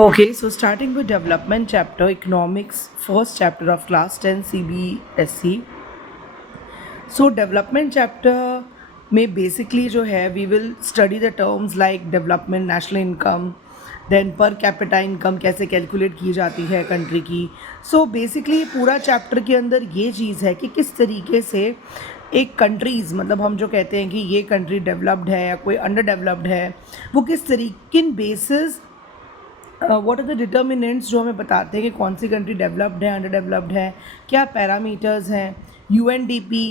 Okay, so starting with development chapter, economics, first chapter of class 10 CBSE. So development chapter में basically जो है we will study the terms like development, national income, then per capita income कैसे calculate की जाती है country की. So basically पूरा chapter के अंदर ये चीज़ है कि किस तरीके से एक कंट्रीज़ मतलब हम जो कहते हैं कि ये कंट्री डेवलप्ड है या कोई अंडर डेवलप्ड है, वो किस तरीके किन basis what are the determinants जो हमें बताते हैं कि कौन सी कंट्री डेवलप्ड है, अंडर डेवलप्ड है, क्या पैरामीटर्स हैं, यूएनडीपी,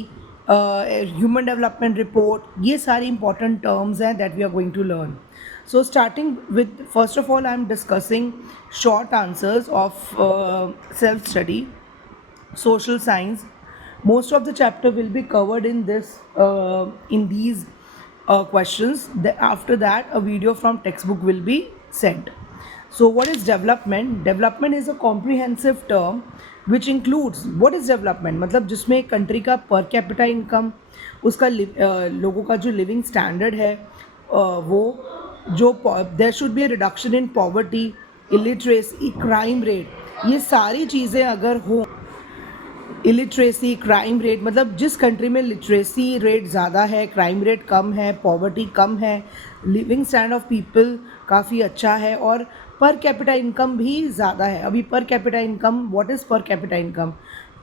ह्यूमन डेवलपमेंट रिपोर्ट, ये सारी इंपॉर्टेंट टर्म्स हैं that we are going to learn. So starting with, first of all, I am discussing short answers of self-study, social science. Most of the chapter will be covered in these questions. After that, a video from textbook will be sent. So what is development? Development is a comprehensive term which includes, what is development? मतलब जिसमें एक country का पर capita income, उसका लोगों का जो living standard है, वो जो there should be a reduction in poverty, illiteracy, crime rate, ये सारी चीज़ें अगर हो, इलिटरेसी, क्राइम रेट, मतलब जिस कंट्री में लिटरेसी रेट ज़्यादा है, क्राइम रेट कम है, पॉवर्टी कम है, लिविंग स्टैंडर्ड ऑफ पीपल काफ़ी अच्छा है और पर कैपिटा इनकम भी ज़्यादा है. अभी पर capita income, what is per capita income?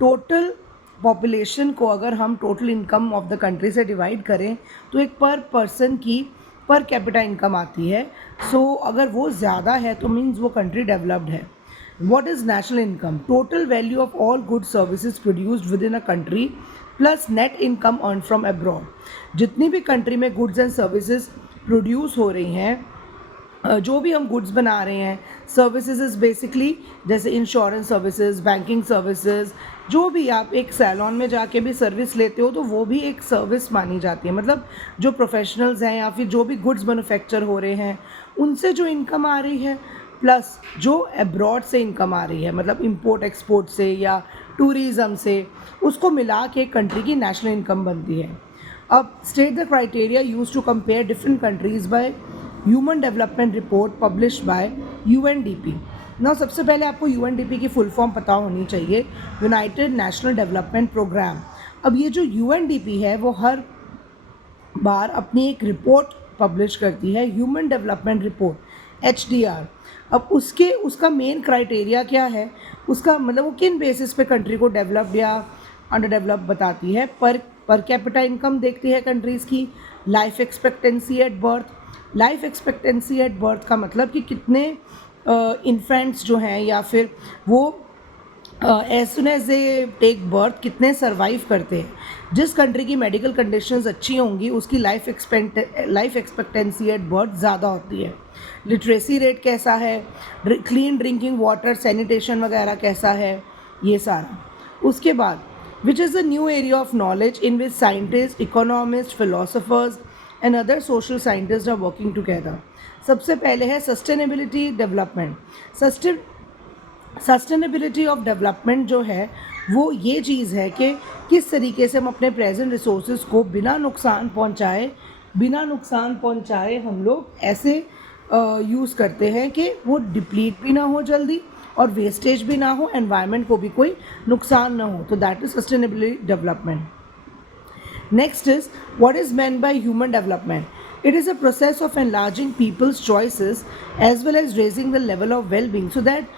Total population को अगर हम total income of the country से डिवाइड करें तो एक पर पर्सन की पर कैपिटा इनकम आती है. सो अगर वो ज़्यादा है तो मीन्स वो कंट्री डेवलप्ड है. What is national income? Total value of all goods services produced within a country plus net income earned from abroad. जितनी भी कंट्री में गुड्स एंड सर्विसेज प्रोड्यूस हो रही हैं, जो भी हम गुड्स बना रहे हैं, सर्विसेज इज़ बेसिकली जैसे इंश्योरेंस सर्विसेज, बैंकिंग सर्विसेज, जो भी आप एक सैलॉन में जाके भी सर्विस लेते हो तो वो भी एक सर्विस मानी जाती है. मतलब जो प्रोफेशनल्स हैं या फिर जो भी गुड्स मैन्युफैक्चर हो रहे हैं उनसे जो इनकम आ रही है, प्लस जो अब्रॉड से इनकम आ रही है, मतलब इंपोर्ट एक्सपोर्ट से या टूरिज़म से, उसको मिला के कंट्री की नेशनल इनकम बनती है. अब state the criteria use to compare different countries by human development report publish by UNDP. ना सबसे पहले आपको यूएनडीपी की फुल फॉर्म पता होनी चाहिए, यूनाइटेड नेशनल डेवलपमेंट प्रोग्राम. अब ये जो यूएनडीपी है वो हर बार अपनी एक रिपोर्ट पब्लिश करती है, ह्यूमन डेवलपमेंट रिपोर्ट, एचडीआर. अब उसका मेन क्राइटेरिया क्या है, उसका मतलब वो किन बेसिस पे कंट्री को डेवलप्ड या अंडर डेवलप बताती है. पर कैपिटा इनकम देखती है कंट्रीज़ की, life expectancy at birth. Life expectancy at birth का मतलब कि कितने इन्फेंट्स जो हैं या फिर वो as soon as they take birth कितने सर्वाइव करते हैं. जिस कंट्री की मेडिकल कंडीशंस अच्छी होंगी उसकी लाइफ एक्सपेक्टेंसी एट बर्थ ज़्यादा होती है. लिटरेसी रेट कैसा है, क्लीन ड्रिंकिंग वाटर, सैनिटेशन वगैरह कैसा है, ये सारा. उसके बाद which is the new area of knowledge in which scientist, economist, philosophers and other social scientist are working together. सबसे पहले है sustainability development. Sustainability of development जो है वो ये चीज़ है कि किस तरीके से हम अपने प्रेजेंट रिसोर्सेज को बिना नुकसान पहुंचाए हम लोग ऐसे यूज़ करते हैं कि वो डिप्लीट भी ना हो जल्दी और वेस्टेज भी ना हो, एनवायरनमेंट को भी कोई नुकसान ना हो. तो that is sustainability development. Next is, what is meant by human development? It is a process of enlarging people's choices as well as raising the level of well-being so that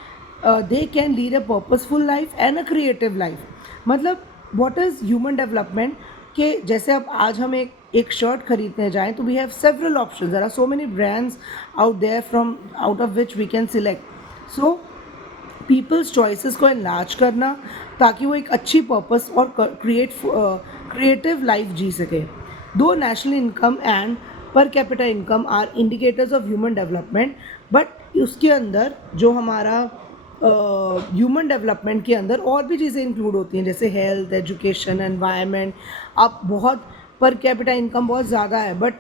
they can lead a purposeful life and a creative life. मतलब what is human development? कि जैसे अब आज हम एक shirt खरीदने जाएं तो we have several options. There are so many brands out there out of which we can select. So peoples choices को एनलार्ज करना ताकि वो एक अच्छी पर्पस और क्रिएटिव लाइफ जी सके. दो national income and per capita income are indicators of human development, but उसके अंदर जो हमारा ह्यूमन डेवलपमेंट के अंदर और भी चीज़ें इंक्लूड होती हैं जैसे हेल्थ, एजुकेशन, एनवायरनमेंट. आप बहुत पर कैपिटा इनकम बहुत ज़्यादा है बट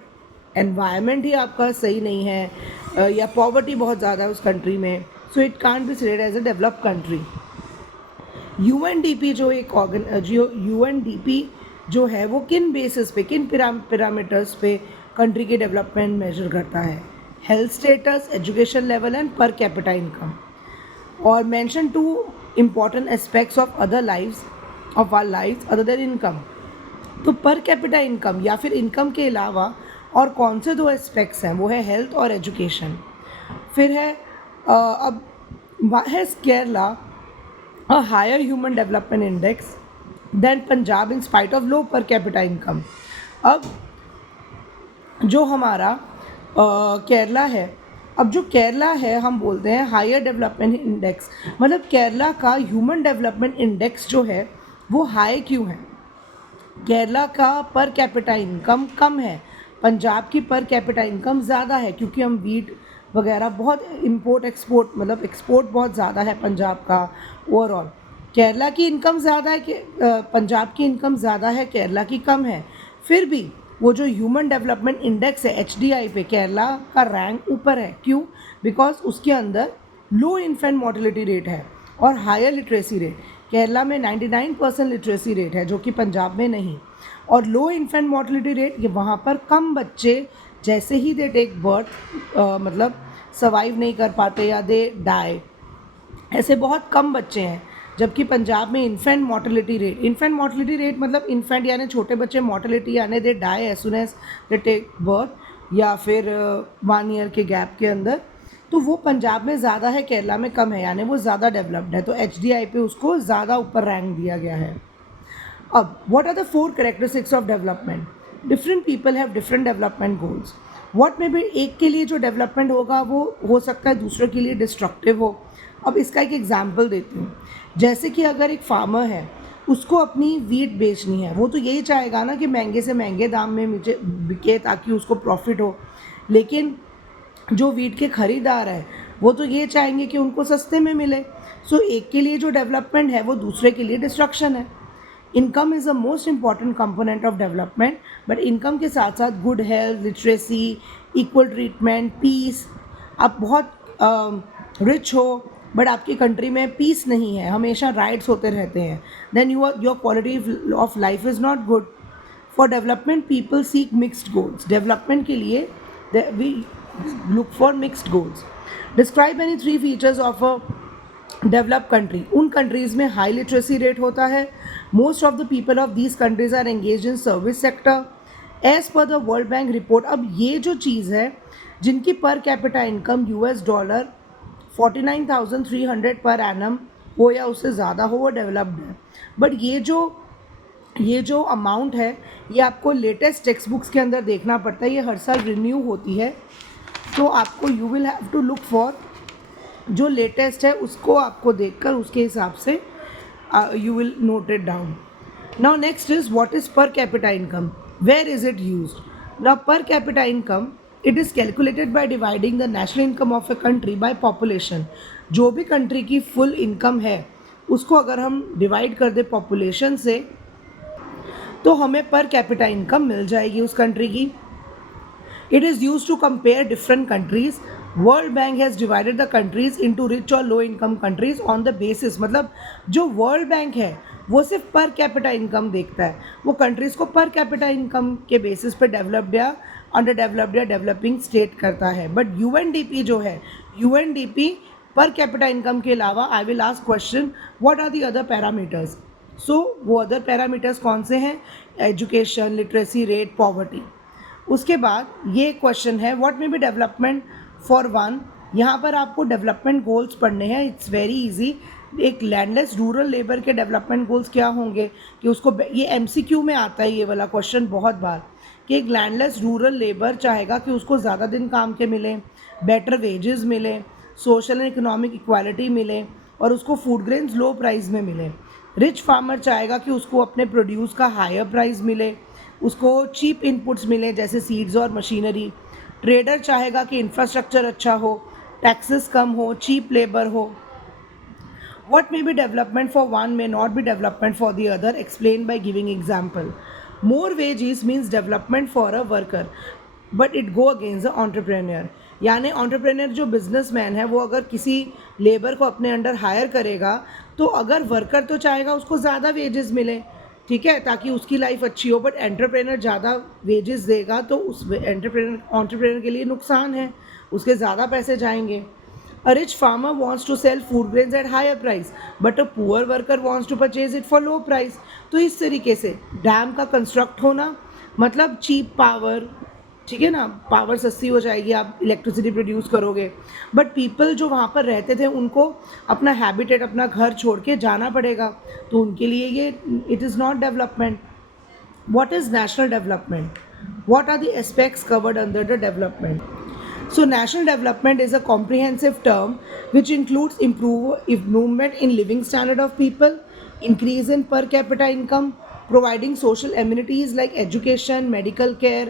एनवायरनमेंट ही आपका सही नहीं है या पॉवर्टी बहुत ज़्यादा है उस कंट्री में, so it can't be considered as a developed country. UNDP UNDP जो है वो किन बेसिस पे, किन पैरामीटर्स पे कंट्री के डेवलपमेंट मेजर करता है. health status, education level and per capita income. Or mention two important aspects of our lives other than income. तो पर कैपिटा इनकम या फिर इनकम के अलावा और कौन से दो एस्पेक्ट्स हैं, वो है हेल्थ और एजुकेशन. फिर है अब has Kerala a higher human development index than Punjab in spite of low per capita income. अब जो हमारा केरला है, अब जो केरला है हम बोलते हैं हायर डेवलपमेंट इंडेक्स, मतलब केरला का ह्यूमन डेवलपमेंट इंडेक्स जो है वो हाई क्यों है? केरला का पर कैपिटा इनकम कम है, पंजाब की पर कैपिटा इनकम ज़्यादा है, क्योंकि हम वीट वगैरह बहुत इंपोर्ट एक्सपोर्ट, मतलब एक्सपोर्ट बहुत ज़्यादा है पंजाब का ओवरऑल. केरला की इनकम ज़्यादा है कि पंजाब की इनकम ज़्यादा है, केरला की कम है. फिर भी वो जो ह्यूमन डेवलपमेंट इंडेक्स है HDI पे केरला का रैंक ऊपर है. क्यों? बिकॉज उसके अंदर लो इन्फेंट मोर्टेलिटी रेट है और हायर लिटरेसी रेट. केरला में 99% लिटरेसी रेट है, जो कि पंजाब में नहीं. और लो इन्फेंट मोर्टेलिटी रेट, ये वहाँ पर कम बच्चे जैसे ही दे टेक बर्थ मतलब सर्वाइव नहीं कर पाते या दे डाई, ऐसे बहुत कम बच्चे हैं. जबकि पंजाब में इन्फेंट मोर्टेलिटी रेट मतलब इन्फेंट यानी छोटे बच्चे, मोर्टेलिटी यानी they die as soon as they take birth या फिर 1 ईयर के गैप के अंदर. तो वो पंजाब में ज़्यादा है, केरला में कम है, यानी वो ज़्यादा डेवलप्ड है. तो HDI पे उसको ज़्यादा ऊपर रैंक दिया गया है. अब what are the 4 characteristics of development? Different people have different development goals. What में भी एक के लिए जो डेवलपमेंट होगा वो हो सकता है दूसरे के लिए डिस्ट्रक्टिव हो. अब इसका एक एग्जाम्पल देती हूँ. जैसे कि अगर एक फार्मर है, उसको अपनी वीट बेचनी है, वो तो यही चाहेगा ना कि महंगे से महंगे दाम में मुझे बिके ताकि उसको प्रॉफिट हो. लेकिन जो वीट के खरीदार हैं वो तो ये चाहेंगे कि उनको सस्ते में मिले. सो एक के लिए जो डेवलपमेंट है वो दूसरे के लिए डिस्ट्रक्शन है. Income is the most important component of development, but income के साथ साथ good health, literacy, equal treatment, peace. आप बहुत रिच हो बट आपकी कंट्री में पीस नहीं है, हमेशा राइट्स होते रहते हैं, then your quality of life is not good. For development people seek mixed goals. Development के लिए we look for mixed goals. Describe any 3 features of a developed country. उन countries में high literacy rate होता है. Most of the people of these countries are engaged in service sector. As per the World Bank report, अब ये जो चीज़ है, जिनकी per capita income $49,300 per annum हो या उससे ज़्यादा हो, वो डेवलप्ड है. बट ये जो अमाउंट है ये आपको लेटेस्ट टेक्स्ट बुक्स के अंदर देखना पड़ता है. ये हर साल रिन्यू होती है, तो आपको you will have to look for जो लेटेस्ट है उसको आपको देखकर उसके हिसाब से you will note it down. Now next is what is per capita income, where is it used? Now per capita income, it is calculated by dividing the national income of a country by population. जो भी country की full income है उसको अगर हम divide कर दें population से, तो हमें पर कैपिटा इनकम मिल जाएगी उस कंट्री की. It is used to compare different countries. World Bank has divided the countries into rich और low income countries on the basis, मतलब जो World Bank है वो सिर्फ पर कैपिटा इनकम देखता है, वो कंट्रीज़ को पर कैपिटा इनकम के बेसिस पे डेवलप्ड या अंडर डेवलप्ड या डेवलपिंग स्टेट करता है. बट UNDP जो है, UNDP पर कैपिटा इनकम के अलावा, I will ask question, what are the other parameters? So वो अदर पैरामीटर्स कौन से हैं? Education, literacy rate, poverty. उसके बाद ये क्वेश्चन है, व्हाट में बी डेवलपमेंट फॉर वन. यहाँ पर आपको डेवलपमेंट गोल्स पढ़ने हैं. It's very easy. एक लैंडलेस रूरल लेबर के डेवलपमेंट गोल्स क्या होंगे कि उसको, ये MCQ में आता है ये वाला क्वेश्चन बहुत बार, कि एक लैंडलेस रूरल लेबर चाहेगा कि उसको ज़्यादा दिन काम के मिले, बेटर वेजेस मिले, सोशल एंड इकोनॉमिक इक्वालिटी मिले और उसको फूड ग्रेन्स लो प्राइस में मिले. रिच फार्मर चाहेगा कि उसको अपने प्रोड्यूस का हायर प्राइस मिले, उसको चीप इनपुट्स मिले जैसे सीड्स और मशीनरी. ट्रेडर चाहेगा कि इंफ्रास्ट्रक्चर अच्छा हो, टैक्सेस कम हो, चीप लेबर हो. What may be development for one may not be development for the other. Explain by giving example. More wages means development for a worker, but it go against the entrepreneur. यानी entrepreneur जो businessman है वो अगर किसी labour को अपने under higher करेगा तो अगर वर्कर तो चाहेगा उसको ज़्यादा वेजेस मिले, ठीक है, ताकि उसकी लाइफ अच्छी हो. बट एंटरप्रेनर ज़्यादा वेजेस देगा तो उस एंटरप्रेनर के लिए नुकसान है. उसके ज़्यादा पैसे जाएंगे. A rich farmer wants to sell food grains at higher price, but a poor worker wants to purchase it for low price. तो इस तरीके से डैम का कंस्ट्रक्ट होना मतलब चीप पावर, ठीक है ना, पावर सस्ती हो जाएगी, आप इलेक्ट्रिसिटी प्रोड्यूस करोगे, बट पीपल जो वहाँ पर रहते थे उनको अपना हैबिटेट, अपना घर छोड़ के जाना पड़ेगा, तो उनके लिए ये it is not development. What is national development? What are the aspects covered under the development? So, national development is a comprehensive term which includes improvement in living standard of people, increase in per capita income, providing social amenities like education, medical care.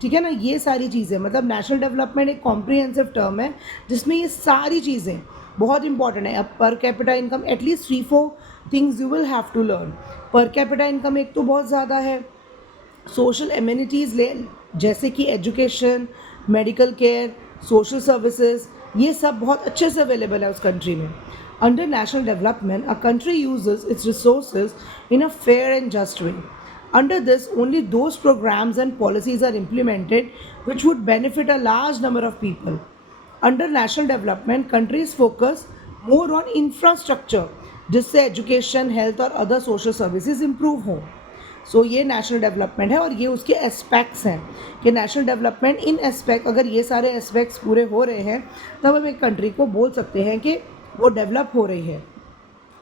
ठीक है ना, ये सारी चीज़ें, मतलब national development एक comprehensive term है जिसमें ये सारी चीज़ें बहुत इंपॉर्टेंट है. अब per capita income at least 3-4 things you will have to learn. Per capita income एक तो बहुत ज़्यादा है. सोशल एमिनिटीज़ ले, जैसे कि education, medical care, social services, ये सब बहुत अच्छे से अवेलेबल है उस कंट्री में. Under national development a country uses it's resources in a fair and just way. Under this, only those programs and policies are implemented which would benefit a large number of people. Under national development, countries focus more on infrastructure, जिससे education, health और other social services improve हों. सो ये national development है और ये उसके aspects हैं कि नेशनल डेवलपमेंट इन एस्पेक्ट, अगर ये सारे एस्पेक्ट्स पूरे हो रहे हैं तब हम एक कंट्री को बोल सकते हैं कि वो डेवलप हो रही है.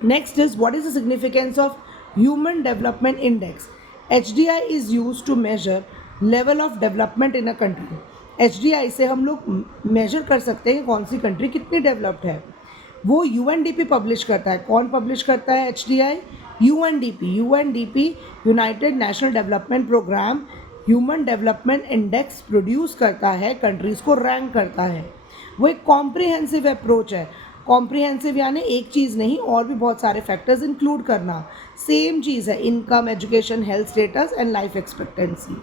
Next is what is the significance of human development index. HDI is use to measure level of development in a country. HDI से हम लोग मेजर कर सकते हैं कौन सी कंट्री कितनी डेवलप्ड है. वो UNDP पब्लिश करता है. कौन पब्लिश करता है HDI? UNDP united national development programme human development index produce करता है, कंट्रीज़ को रैंक करता है. वो एक कॉम्प्रिहेंसिव अप्रोच है. कॉम्प्रिहेंसिव यानी एक चीज़ नहीं, और भी बहुत सारे फैक्टर्स इंक्लूड करना. सेम चीज़ है, income, education, health status and life expectancy.